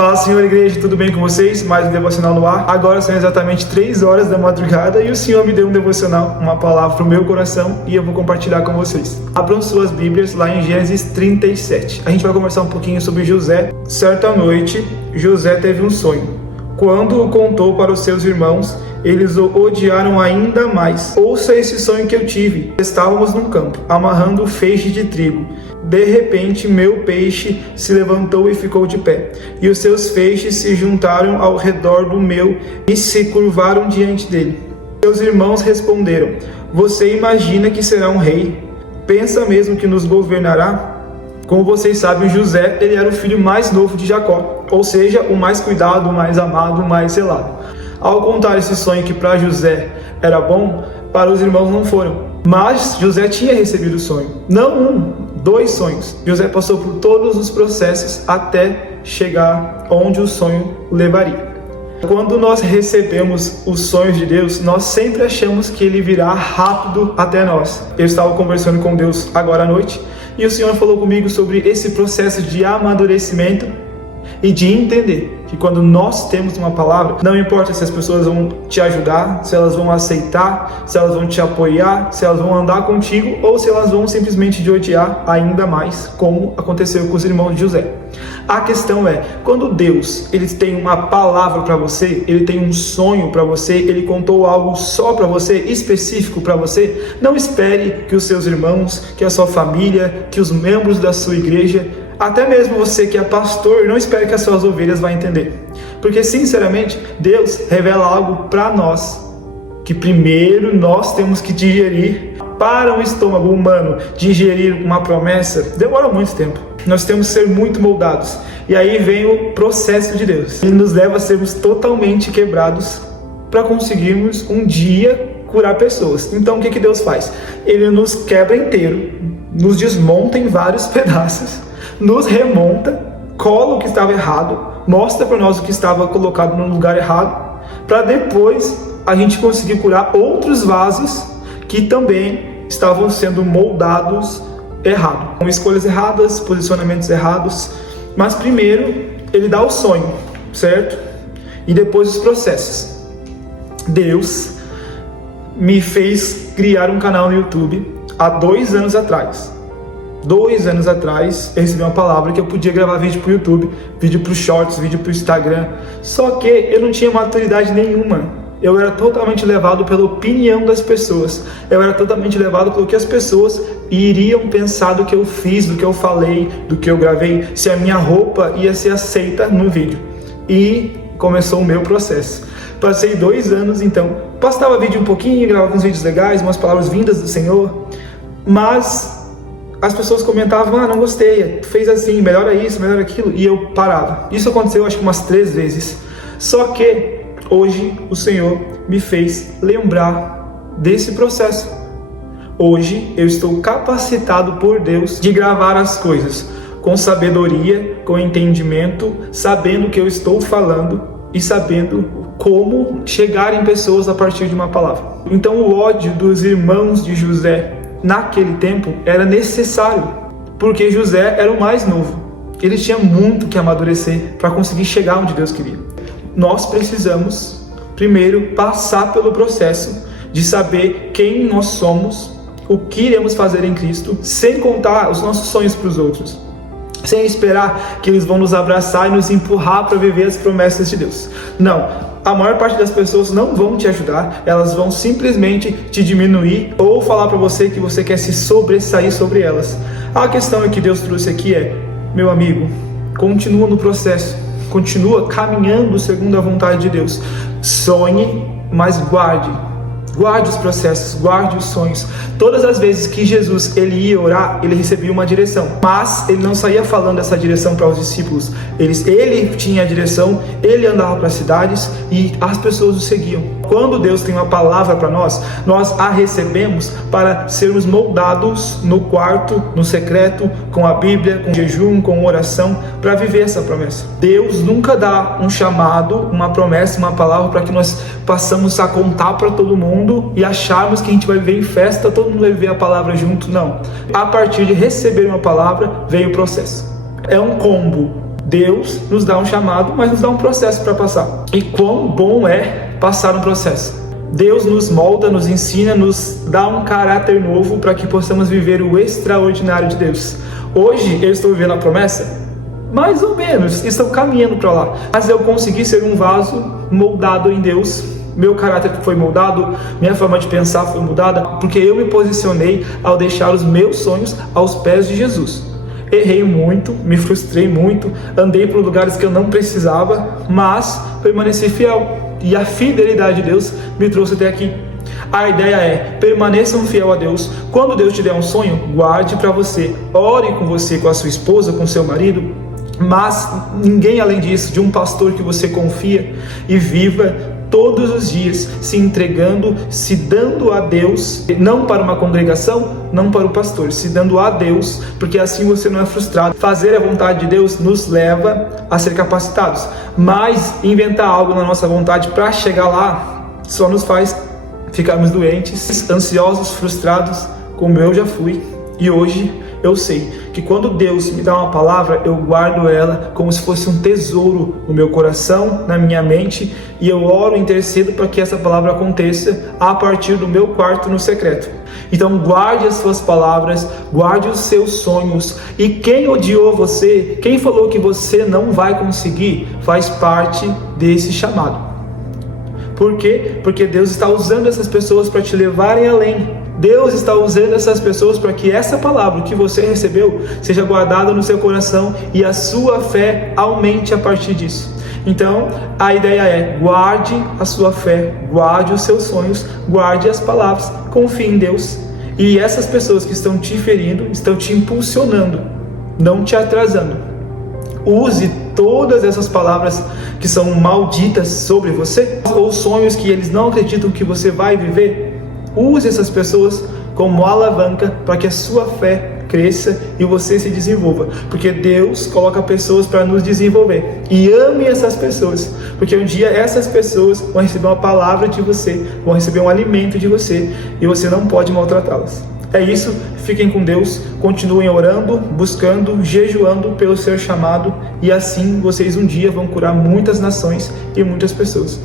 Fala, Senhor Igreja, tudo bem com vocês? Mais um devocional no ar. Agora são exatamente 3 horas da madrugada e o Senhor me deu um devocional, uma palavra para o meu coração e eu vou compartilhar com vocês. Abram suas Bíblias lá em Gênesis 37. A gente vai conversar um pouquinho sobre José. Certa noite, José teve um sonho. Quando o contou para os seus irmãos, eles o odiaram ainda mais. Ouça esse sonho que eu tive. Estávamos num campo, amarrando feixe de trigo. De repente, meu peixe se levantou e ficou de pé. E os seus feixes se juntaram ao redor do meu e se curvaram diante dele. Seus irmãos responderam: Você imagina que será um rei? Pensa mesmo que nos governará? Como vocês sabem, José, ele era o filho mais novo de Jacó, ou seja, o mais cuidado, o mais amado, o mais zelado. Ao contar esse sonho que para José era bom, para os irmãos não foram. Mas José tinha recebido o sonho. Não 2 sonhos. José passou por todos os processos até chegar onde o sonho levaria. Quando nós recebemos os sonhos de Deus, nós sempre achamos que ele virá rápido até nós. Eu estava conversando com Deus agora à noite e o Senhor falou comigo sobre esse processo de amadurecimento e de entender que quando nós temos uma palavra, não importa se as pessoas vão te ajudar, se elas vão aceitar, se elas vão te apoiar, se elas vão andar contigo ou se elas vão simplesmente te odiar ainda mais, como aconteceu com os irmãos de José. A questão é, quando Deus ele tem uma palavra para você, ele tem um sonho para você, ele contou algo só para você, específico para você, não espere que os seus irmãos, que a sua família, que os membros da sua igreja, até mesmo você que é pastor, não espere que as suas ovelhas vão entender. Porque, sinceramente, Deus revela algo para nós, que primeiro nós temos que digerir. Para o estômago humano digerir uma promessa, demora muito tempo. Nós temos que ser muito moldados. E aí vem o processo de Deus. Ele nos leva a sermos totalmente quebrados para conseguirmos um dia curar pessoas. Então, o que Deus faz? Ele nos quebra inteiro, nos desmonta em vários pedaços, nos remonta, cola o que estava errado, mostra para nós o que estava colocado no lugar errado, para depois a gente conseguir curar outros vasos que também estavam sendo moldados errado, com escolhas erradas, posicionamentos errados. Mas primeiro ele dá o sonho, certo? E depois os processos. Deus me fez criar um canal no YouTube há 2 anos atrás. 2 anos atrás, eu recebi uma palavra que eu podia gravar vídeo para o YouTube, vídeo para os Shorts, vídeo para o Instagram. Só que eu não tinha maturidade nenhuma. Eu era totalmente levado pela opinião das pessoas. Eu era totalmente levado pelo que as pessoas iriam pensar do que eu fiz, do que eu falei, do que eu gravei, se a minha roupa ia ser aceita no vídeo. E começou o meu processo. Passei 2 anos, então, postava vídeo um pouquinho, gravava uns vídeos legais, umas palavras vindas do Senhor, mas as pessoas comentavam: não gostei, fez assim, melhora isso, melhora aquilo, e eu parava. Isso aconteceu acho que umas 3 vezes. Só que hoje o Senhor me fez lembrar desse processo. Hoje eu estou capacitado por Deus de gravar as coisas com sabedoria, com entendimento, sabendo o que eu estou falando e sabendo como chegar em pessoas a partir de uma palavra. Então o ódio dos irmãos de José naquele tempo era necessário, porque José era o mais novo. Ele tinha muito que amadurecer para conseguir chegar onde Deus queria. Nós precisamos primeiro passar pelo processo de saber quem nós somos, o que iremos fazer em Cristo, sem contar os nossos sonhos para os outros, sem esperar que eles vão nos abraçar e nos empurrar para viver as promessas de Deus. Não, a maior parte das pessoas não vão te ajudar, elas vão simplesmente te diminuir ou falar para você que você quer se sobressair sobre elas. A questão que Deus trouxe aqui é: meu amigo, continua no processo, continua caminhando segundo a vontade de Deus. Sonhe, mas guarde os processos, guarde os sonhos. Todas as vezes que Jesus ele ia orar, ele recebia uma direção, mas ele não saía falando essa direção para os discípulos. Ele tinha a direção, ele andava para as cidades e as pessoas o seguiam. Quando Deus tem uma palavra para nós a recebemos para sermos moldados no quarto, no secreto, com a Bíblia, com jejum, com oração, para viver essa promessa. Deus nunca dá um chamado, uma promessa, uma palavra para que nós passamos a contar para todo mundo e acharmos que a gente vai viver em festa, todo mundo vai viver a palavra junto. Não. A partir de receber uma palavra, vem o processo. É um combo. Deus nos dá um chamado, mas nos dá um processo para passar. E quão bom é passar um processo. Deus nos molda, nos ensina, nos dá um caráter novo para que possamos viver o extraordinário de Deus. Hoje eu estou vivendo a promessa? Mais ou menos, estou caminhando para lá. Mas eu consegui ser um vaso moldado em Deus. Meu caráter foi moldado, minha forma de pensar foi mudada, porque eu me posicionei ao deixar os meus sonhos aos pés de Jesus. Errei muito, me frustrei muito, andei por lugares que eu não precisava, mas permaneci fiel. E a fidelidade de Deus me trouxe até aqui. A ideia é, permaneçam fiel a Deus. Quando Deus te der um sonho, guarde para você. Ore com você, com a sua esposa, com seu marido. Mas ninguém além disso, de um pastor que você confia. E viva todos os dias se entregando, se dando a Deus, não para uma congregação, não para o pastor, se dando a Deus, porque assim você não é frustrado. Fazer a vontade de Deus nos leva a ser capacitados, mas inventar algo na nossa vontade para chegar lá só nos faz ficarmos doentes, ansiosos, frustrados, como eu já fui. E hoje eu sei que quando Deus me dá uma palavra, eu guardo ela como se fosse um tesouro no meu coração, na minha mente, e eu oro e intercedo para que essa palavra aconteça a partir do meu quarto no secreto. Então guarde as suas palavras, guarde os seus sonhos, e quem odiou você, quem falou que você não vai conseguir, faz parte desse chamado. Por quê? Porque Deus está usando essas pessoas para te levarem além. Deus está usando essas pessoas para que essa palavra que você recebeu seja guardada no seu coração e a sua fé aumente a partir disso. Então, a ideia é, guarde a sua fé, guarde os seus sonhos, guarde as palavras, confie em Deus. E essas pessoas que estão te ferindo, estão te impulsionando, não te atrasando. Use todas essas palavras que são malditas sobre você, ou sonhos que eles não acreditam que você vai viver. Use essas pessoas como alavanca para que a sua fé cresça e você se desenvolva, porque Deus coloca pessoas para nos desenvolver. E ame essas pessoas, porque um dia essas pessoas vão receber uma palavra de você, vão receber um alimento de você, e você não pode maltratá-las. É isso, fiquem com Deus, continuem orando, buscando, jejuando pelo seu chamado, e assim vocês um dia vão curar muitas nações e muitas pessoas.